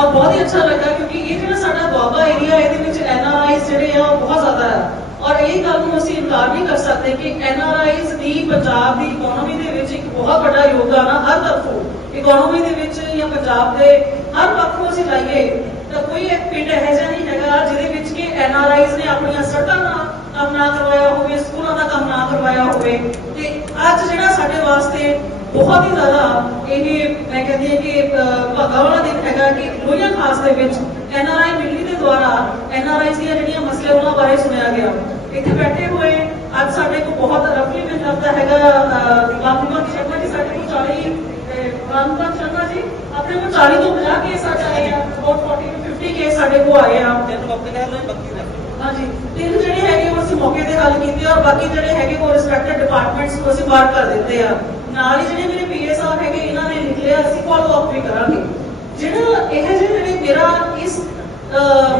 ਔਰ ਬਹੁਤ ਹੀ ਅੱਛਾ ਲੱਗਾ ਕਿਉਂਕਿ ਇਹ ਜਿਹੜਾ ਸਾਡਾ ਦੁਆਬਾ ਏਰੀਆ ਇਹਦੇ ਵਿੱਚ ਐਨਆਰਆਈਜ਼ ਜਿਹੜੇ ਆ, ਉਹ ਬਹੁਤ ਜ਼ਿਆਦਾ ਹੈ ਔਰ ਇਹ ਗੱਲ ਨੂੰ ਅਸੀਂ ਇਨਕਾਰ ਨਹੀਂ ਕਰ ਸਕਦੇ ਕਿ ਐਨਆਰਆਈਜ਼ ਦੀ ਪੰਜਾਬ ਦੀ ਇਕਨੋਮੀ ਦੇ ਵਿੱਚ ਇੱਕ ਬਹੁਤ ਵੱਡਾ ਯੋਗਦਾਨ ਆ, ਹਰ ਤਰਫੋਂ ਇਕਨੋਮੀ ਦੇ ਵਿੱਚ ਜਾਂ ਪੰਜਾਬ ਦੇ ਹਰ ਪੱਖ ਅਸੀਂ ਲਾਈਏ, ਤਾਂ ਕੋਈ ਇੱਕ ਪਿੰਡ ਇਹੋ ਜਿਹਾ ਨਹੀਂ ਹੈਗਾ ਜਿਹਦੇ ਵਿੱਚ ਕਿ ਐਨਆਰਆਈਜ਼ ਨੇ ਆਪਣੀਆਂ ਸੜਕਾਂ ਦਾ ਕੰਮ ਨਾ ਕਰਵਾਇਆ ਹੋਵੇ, ਸਕੂਲਾਂ ਦਾ ਕੰਮ ਨਾ ਕਰਵਾਇਆ ਹੋਵੇ। ਤੇ ਅੱਜ ਜਿਹੜਾ ਸਾਡੇ ਵਾਸਤੇ ਬਹੁਤ ਹੀ ਜ਼ਿਆਦਾ ਇਹ ਮੈਂ ਕਹਿੰਦੀ ਹਾਂ ਕਿ ਅਹ, ਭਾਗਾਂ ਵਾਲਾ ਦਿਨ ਹੈਗਾ ਕਿ ਲੋਹੀਆਂ ਖਾਸ ਦੇ ਵਿੱਚ ਐਨਆਰਆਈ ਮਿਲਣੀ ਦੇ ਦੁਆਰਾ ਐਨਆਰਆਈ ਦੀਆਂ ਜਿਹੜੀਆਂ ਮਸਲੇ ਉਹਨਾਂ ਬਾਰੇ ਸੁਣਿਆ ਗਿਆ। ਇੱਥੇ ਬੈਠੇ ਹੋਏ ਅੱਜ ਸਾਡੇ ਕੋਲ ਬਹੁਤ ਰਫਲੀ ਮੈਨੂੰ ਲੱਗਦਾ ਹੈਗਾ ਰਾਮਪਾਲ ਸ਼ਰਮਾ ਜੀ ਸਾਡੇ ਕੋਲ 40 ਰਾਮਪਾਲ ਸ਼ਰਮਾ ਜੀ ਆਪਣੇ ਕੋਲ 40 ਤੋਂ 50 ਕੇਸ ਆ ਆਏ ਆ about 40 to 50 ਕੇਸ ਸਾਡੇ ਕੋਲ ਆਏ ਆ। ਤਿੰਨ ਮੌਕੇ ਤੇ ਲਏ ਬੱਕੀ ਰੱਖ ਹਾਂਜੀ ਤਿੰਨ ਜਿਹੜੇ ਹੈਗੇ ਉਹ ਅਸੀਂ ਮੌਕੇ ਤੇ ਹੱਲ ਕੀਤੇ ਔਰ ਬਾਕੀ ਜਿਹੜੇ ਹੈਗੇ ਉਹ ਰਿਸਪੈਕਟਡ ਡਿਪਾਰਟਮੈਂਟਸ ਨੂੰ ਅਸੀਂ ਬਾਹਰ ਕਰ ਦਿੱਤੇ ਆ। ਨਾਲ ਹੀ ਜਿਹੜੇ ਮੇਰੇ ਪੀਏ ਸਾਹਿਬ ਹੈਗੇ ਇਹਨਾਂ ਨੇ ਲਿਖਿਆ ਅਸੀਂ ਫਾਲੋ ਅਪ ਵੀ ਕਰਾਂਗੇ। ਜਿਹੜਾ ਇਹ ਜਿਹੇ ਜਿਹੜੇ ਮੇਰਾ ਇਸ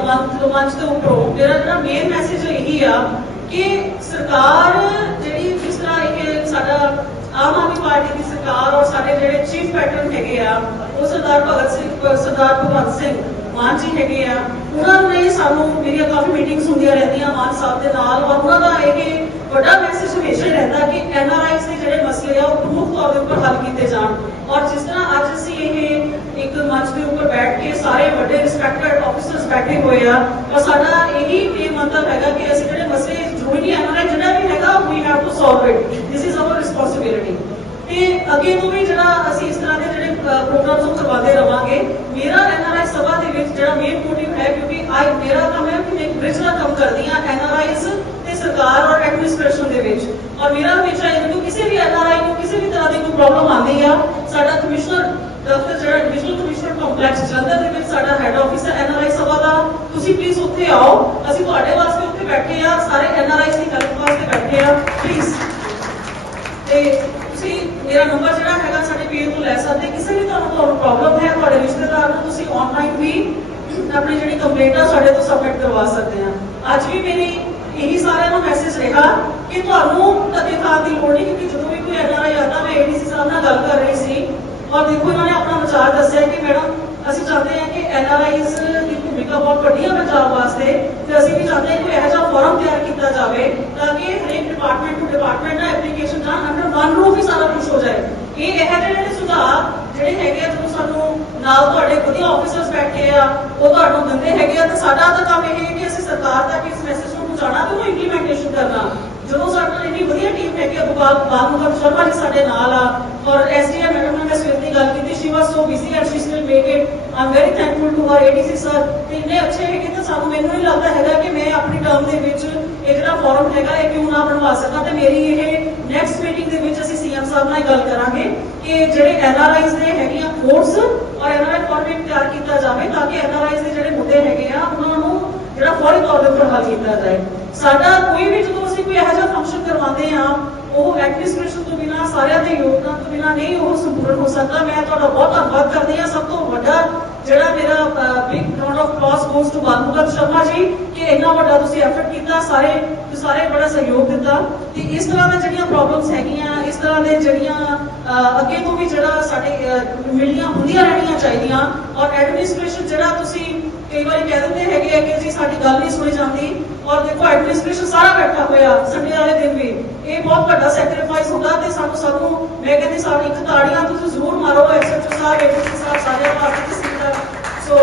ਮੰਥ ਮੰਚ ਦੇ ਉੱਪਰੋਂ ਮੇਰਾ ਜਿਹੜਾ ਮੇਨ ਮੈਸੇਜ ਇਹੀ ਆ ਕਿ ਸਰਕਾਰ ਜਿਹੜੀ ਜਿਸ ਤਰ੍ਹਾਂ ਇਹ ਸਾਡਾ ਆਮ ਆਦਮੀ ਪਾਰਟੀ ਦੀ ਸਰਕਾਰ ਔਰ ਸਾਡੇ ਜਿਹੜੇ ਚੀਫ ਪੈਟਰਨ ਹੈਗੇ ਆ, ਉਹ ਸਰਦਾਰ ਭਗਤ ਸਿੰਘ ਸਰਦਾਰ ਭਗਵੰਤ ਸਿੰਘ ਮਾਨ ਜੀ ਹੈਗੇ ਆ, ਉਹਨਾਂ ਨੇ ਸਾਨੂੰ ਮੇਰੀਆਂ ਕਾਫੀ ਮੀਟਿੰਗਸ ਹੁੰਦੀਆਂ ਰਹਿੰਦੀਆਂ ਮਾਨ ਸਾਹਿਬ ਦੇ ਨਾਲ ਔਰ ਉਹਨਾਂ ਦਾ ਇਹ ਵੱਡਾ ਮੈਸੇਜ ਹਮੇਸ਼ਾ ਰਹਿੰਦਾ ਕਿ ਐਨਆਰਆਈਸ ਦੇ ਜਿਹੜੇ ਮਸਲੇ ਆ, ਉਹ ਪ੍ਰਮੁੱਖ ਤੌਰ ਦੇ ਉੱਪਰ ਹੱਲ ਕੀਤੇ ਜਾਣ। ਔਰ ਜਿਸ ਤਰ੍ਹਾਂ ਅੱਜ ਅਸੀਂ ਇਹ ਇੱਕ ਮੰਚ ਦੇ ਉੱਪਰ ਬੈਠ ਕੇ ਸਾਰੇ ਵੱਡੇ ਰਿਸਪੈਕਟਡ ਆਫੀਸਰਸ ਬੈਠੇ ਹੋਏ ਆ। ਔਰ ਸਾਡਾ ਇਹੀ ਇਹ ਮੰਤਵ ਹੈਗਾ ਕਿ ਅਸੀਂ ਜਿਹੜੇ ਮਸਲੇ ਜੋ ਵੀ ਐਨਆਰਆਈ ਜਿਹੜਾ ਵੀ ਹੈਗਾ we have to solve it this is our responsibility ਤੇ ਅੱਗੇ ਤੋਂ ਵੀ ਜਿਹੜਾ ਅਸੀਂ ਇਸ ਤਰ੍ਹਾਂ ਦੇ ਜਿਹੜੇ ਪ੍ਰੋਗਰਾਮਸ ਨੂੰ ਕਰਵਾਉਂਦੇ ਰਵਾਂਗੇ, ਮੇਰਾ ਐਨਆਰਆਈ ਸਭਾ ਦੇ ਵਿੱਚ ਜਿਹੜਾ ਮੇਨ ਮੋਟਿਵ ਹੈ, ਕਿਉਂਕਿ ਆਈ ਮੇਰਾ ਕੰਮ ਹੈ ਕਿ ਮੈਂ ਬ੍ਰਿਜ ਦਾ ਕੰਮ ਕਰਦੀ ਹਾਂ ਐਨਆਰਆਈਜ਼ ਤੇ ਸਰਕਾਰ ਔਰ ਐਡਮਿਨਿਸਟ੍ਰੇਸ਼ਨ ਦੇ ਵਿੱਚ। ਔਰ ਮੇਰਾ ਹਮੇਸ਼ਾ ਇਹ ਜਦੋਂ ਕਿਸੇ ਵੀ ਐਨਆਰਆਈ ਨੂੰ ਕਿਸੇ ਵੀ ਤਰ੍ਹਾਂ ਦੀ ਕੋਈ ਪ੍ਰੋਬਲਮ ਆਉਂਦੀ ਆ, ਸਾਡਾ ਕਮਿਸ਼ਨਰ ਦਫ਼ਤਰ ਜਿਹੜਾ ਡਿਵੀਜ਼ਨਲ ਕਮਿਸ਼ਨਰ ਕੰਪਲੈਕਸ ਜਲੰਧਰ ਦੇ ਵਿੱਚ ਸਾਡਾ ਹੈੱਡ ਆਫਿਸ ਹੈ ਐਨਆਰਆਈ ਸਭਾ ਦਾ। ਤੁਸੀਂ ਪਲੀਜ਼ ਉੱਥੇ ਆਓ। ਅਸੀਂ ਤੁਹਾਡੇ ਵਾਸਤੇ ਉੱਥੇ ਬੈਠੇ ਆ ਸਾਰੇ ਐਨਆਰਆਈਜ਼ ਦੀ ਹੈਲਪ ਵਾਸਤੇ ਬੈਠੇ ਆ ਪਲੀਜ਼ ਤੇ ਤੁਸੀਂ ਮੇਰਾ ਨੰਬਰ ਜਿਹੜਾ ਹੈਗਾ ਸਾਡੇ ਪੀਏ ਤੋਂ ਲੈ ਸਕਦੇ ਕਿਸੇ ਵੀ ਤੁਹਾਨੂੰ ਤੁਹਾਨੂੰ ਪ੍ਰੋਬਲਮ ਹੈ ਤੁਹਾਡੇ ਰਿਸ਼ਤੇਦਾਰ ਨੂੰ, ਤੁਸੀਂ ਆਨਲਾਈਨ ਵੀ ਆਪਣੀ ਜਿਹੜੀ ਕੰਪਲੇਂਟ ਆ ਸਾਡੇ ਤੋਂ ਸਬਮਿਟ ਕਰਵਾ ਸਕਦੇ ਆ ਅੱਜ ਵੀ ਮੇਰੀ ਇਹੀ ਸਾਰਿਆਂ ਨੂੰ ਮੈਸੇਜ ਰਿਹਾ ਕਿ ਤੁਹਾਨੂੰ ਧੱਕੇ ਖਾਣ ਦੀ ਲੋੜ ਨਹੀਂ, ਕਿਉਂਕਿ ਜਦੋਂ ਵੀ ਕੋਈ ਐਨਆਰਆਈ ਆਉਂਦਾ, ਮੈਂ ਏਡੀਸੀ ਸਾਹਿਬ ਨਾਲ ਗੱਲ ਕਰ ਰਹੀ ਸੀ। ਔਰ ਦੇਖੋ, ਇਹਨਾਂ ਨੇ ਆਪਣਾ ਵਿਚਾਰ ਦੱਸਿਆ ਕਿ ਮੈਡਮ, ਅਸੀਂ ਚਾਹੁੰਦੇ ਹਾਂ ਕਿ ਐਨਆਰਆਈਜ਼ ਦੀ ਭੂਮਿਕਾ ਬਹੁਤ ਵੱਡੀ ਹੈ ਪੰਜਾਬ ਵਾਸਤੇ ਤੇ ਅਸੀਂ ਵੀ ਚਾਹੁੰਦੇ ਹਾਂ ਕਿ ਇਹੋ ਜਿਹਾ ਫੋਰਮ ਤਿਆਰ ਕੀਤਾ ਜਾਵੇ ਤਾਂ ਕਿ ਹਰੇਕ ਡਿਪਾਰਟਮੈਂਟ ਨੂੰ ਡਿਪਾਰਟਮੈਂਟ ਦਾ ਐਪਲੀਕੇਸ਼ਨ ਜਾਂ ਅੰਡਰ ਵਨ ਰੂਫ ਹੀ ਸਾਰਾ ਕੁਝ ਹੋ ਜਾਏ। ਇਹ ਇਹੋ ਜਿਹੜੇ ਸੁਝਾਅ ਜਿਹੜੇ ਹੈਗੇ ਆ ਜਦੋਂ ਸਾਨੂੰ ਨਾਲ ਤੁਹਾਡੇ ਵਧੀਆ ਆਫੀਸਰਸ ਬੈਠੇ ਆ, ਉਹ ਤੁਹਾਨੂੰ ਦਿੰਦੇ ਹੈਗੇ ਆ ਤੇ ਸਾਡਾ ਤਾਂ ਕੰਮ ਇਹ ਹੈ ਕਿ ਅਸੀਂ ਸਰਕਾਰ ਤੱਕ ਇਸ ਮੈਸੇਜ ਨੂੰ ਪਹੁੰਚਾਉਣਾ ਤੇ ਉਹਨੂੰ ਇੰਪਲੀਮੈਂਟੇਸ਼ਨ ਕਰਨਾ। ਜਦੋਂ ਸਾਡੇ ਨਾਲ ਇੰਨੀ ਵਧੀਆ ਟੀਮ ਹੈਗੀ ਆ ਗੋਪਾਲ ਬਾਲ ਮੁਖਰ ਸ਼ਰਮਾ ਜੀ ਸਾਡੇ ਨਾਲ ਆ, ਔਰ ਐਸਡੀਐਮ ਮੈਡਮ ਨਾਲ ਮੈਂ ਸਵੇਰ ਦੀ ਗੱਲ ਕੀਤੀ she was so busy and she still make it I'm very ਤੇ ਇੰਨੇ ਅੱਛੇ ਹੈਗੇ ਤਾਂ ਸਾਨੂੰ ਮੈਨੂੰ ਨਹੀਂ ਲੱਗਦਾ ਹੈਗਾ ਕਿ ਮੈਂ ਆਪਣੀ ਟਰਮ ਦੇ ਵਿੱਚ ਇਹ ਫੋਰਮ ਹੈਗਾ ਇਹ ਕਿਉਂ ਨਾ ਬਣਵਾ ਸਕਾਂ ਤੇ ਮੇਰੀ ਇਹ ਨੈਕਸਟ ਮੀਟਿੰਗ ਦੇ ਵਿੱਚ ਅਸੀਂ ਸੀਐਮ ਸਾਹਿਬ ਨਾਲ ਗੱਲ ਕਰਾਂਗੇ ਕਿ ਜਿਹੜੇ ਐਨਆਰਆਈਜ਼ ਦੇ ਹੈਗੀਆਂ ਕੋਰਸ ਔਰ ਐਨਆਰਆਈ ਫੋਰਮ ਤਿਆਰ ਕੀਤਾ ਜਾਵੇ ਤਾਂ ਕਿ ਐਨਆਰਆਈਜ਼ ਦੇ ਜਿਹੜੇ ਮੁੱਦੇ ਹੈਗੇ ਆ, ਉਹਨਾਂ ਨੂੰ ਜਿਹੜਾ ਫੌਰੀ ਤੌਰ ਦੇ ਉੱਪਰ ਹੱਲ ਕੀਤਾ ਜਾਏ। ਸਾਡਾ ਕੋਈ ਵੀ ਜਦੋਂ ਅਸੀਂ ਕੋਈ ਇਹੋ ਜਿਹਾ ਫੰਕਸ਼ਨ ਕਰਵਾਉਂਦੇ ਆ ਉਹ ਐਡਮਿਨਿਸਟ੍ਰੇਸ਼ਨ ਸਾਰਿਆਂ ਦੇ ਯੋਗਦਾਨ ਤੋਂ ਬਿਨਾ ਨਹੀਂ, ਉਹ ਸੰਪੂਰਨ ਹੋ ਸਕਦਾ। ਮੈਂ ਤੁਹਾਡਾ ਬਹੁਤ ਧੰਨਵਾਦ ਕਰਦੀ ਹਾਂ। ਸਭ ਤੋਂ ਵੱਡਾ ਜਿਹੜਾ ਮੇਰਾ big round of claps goes to Balmukat Sharma ji ਕਿ ਇੰਨਾ ਵੱਡਾ ਤੁਸੀਂ ਐਫਰਟ ਕੀਤਾ, ਸਾਰੇ ਸਾਰੇ ਬੜਾ ਸਹਿਯੋਗ ਦਿੱਤਾ। ਤੇ ਇਸ ਤਰ੍ਹਾਂ ਦੀਆਂ ਜਿਹੜੀਆਂ ਪ੍ਰੋਬਲਮਸ ਹੈਗੀਆਂ, ਇਸ ਤਰ੍ਹਾਂ ਦੇ ਜਿਹੜੀਆਂ ਅੱਗੇ ਤੋਂ ਵੀ ਜਿਹੜਾ ਸਾਡੇ ਮਿਲੀਆਂ ਹੁੰਦੀਆਂ ਰਹਿਣੀਆਂ ਚਾਹੀਦੀਆਂ। ਔਰ ਐਡਮਿਨਿਸਟ੍ਰੇਸ਼ਨ ਜਿਹੜਾ ਤੁਸੀਂ ਕਈ ਵਾਰੀ ਕਹਿ ਦਿੰਦੇ ਹੈਗੇ ਆ ਕਿ ਜੀ ਸਾਡੀ ਗੱਲ ਨਹੀਂ ਸੁਣੀ ਜਾਂਦੀ ਔਰ ਦੇਖੋ ਐਡਮਿਨਿਸਟ੍ਰੇਸ਼ਨ ਸਾਰਾ ਬੈਠਾ ਹੋਇਆ ਸੰਡੇ ਵਾਲੇ ਦਿਨ ਵੀ। ਇਹ ਬਹੁਤ ਵੱਡਾ ਸੈਕਰੀਫਾਈਸ ਹੁੰਦਾ ਤੇ ਸਾਨੂੰ ਸਭ ਨੂੰ ਮੈਂ ਕਹਿੰਦੀ ਸਾਡੀ ਇੱਕ ਤਾੜੀਆਂ ਤੁਸੀਂ ਜ਼ਰੂਰ ਮਾਰੋ ਐਸਐਚਓ ਸਾਹਿਬ ਏਡੀਸੀ ਸਾਹਿਬ ਸਾਰੇ ਭਾਰਤੀ ਦੀ ਸਿੰਗਰ ਸੋ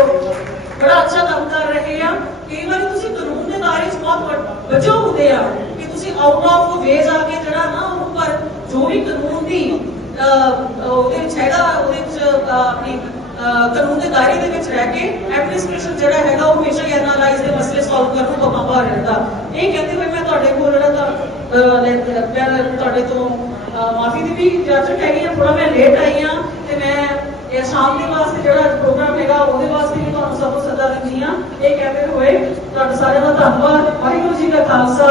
ਬੜਾ ਅੱਛਾ ਕੰਮ ਕਰ ਰਹੇ ਆ। ਕਈ ਵਾਰੀ ਤੁਸੀਂ ਕਾਨੂੰਨ ਦੇ ਦਾਇਰੇ 'ਚ ਬਹੁਤ ਵੱਡ- ਵਜੋਂ ਹੁੰਦੇ ਆ ਕਿ ਤੁਸੀਂ ਆਊਟ ਆਫ ਵੇ ਜਾ ਕੇ ਜਿਹੜਾ ਨਾ ਉੱਪਰ ਜੋ ਵੀ ਕਾਨੂੰਨ ਦੀ ਉਹਦੇ ਵਿੱਚ ਹੈਗਾ, ਉਹਦੇ ਵਿੱਚ ਆਪਣੀ ਕਾਨੂੰਨ ਦੇ ਦਾਇਰੇ ਦੇ ਵਿੱਚ ਰਹਿ ਕੇ ਐਡਮਿਨਿਸਟ੍ਰੇਸ਼ਨ ਜਿਹੜਾ ਹੈਗਾ ਉਹ ਹਮੇਸ਼ਾ ਹੀ ਐਨਾਲਾਈਜ਼ ਦੇ ਮਸਲੇ ਸੋਲਵ ਕਰਨ ਨੂੰ ਕੰਮਾਂ ਰਹਿੰਦਾ ਇਹ ਕਹਿੰਦੇ ਹੋਏ ਮੈਂ ਤੁਹਾਡੇ ਕੋਲ ਜਿਹੜਾ ਤਾਂ ਮੈਂ ਤੁਹਾਡੇ ਤੋਂ ਮਾਫੀ ਦੀ ਵੀ ਇਜਾਜ਼ਤ ਹੈਗੀ ਆ ਥੋੜਾ ਮੈਂ ਲੇਟ ਆਈ ਆ ਤੇ ਮੈਂ, ਇਹ ਸ਼ਾਮ ਦੇ ਵਾਸਤੇ ਜਿਹੜਾ ਪ੍ਰੋਗਰਾਮ ਹੈਗਾ, ਉਹਦੇ ਵਾਸਤੇ ਵੀ ਤੁਹਾਨੂੰ ਸਭ ਨੂੰ ਸੱਦਾ ਦਿੰਦੀ ਆ ਇਹ ਕਹਿੰਦੇ ਹੋਏ ਤੁਹਾਡਾ ਸਾਰਿਆਂ ਦਾ ਧੰਨਵਾਦ। ਵਾਹਿਗੁਰੂ ਜੀ ਦਾ ਖਾਲਸਾ।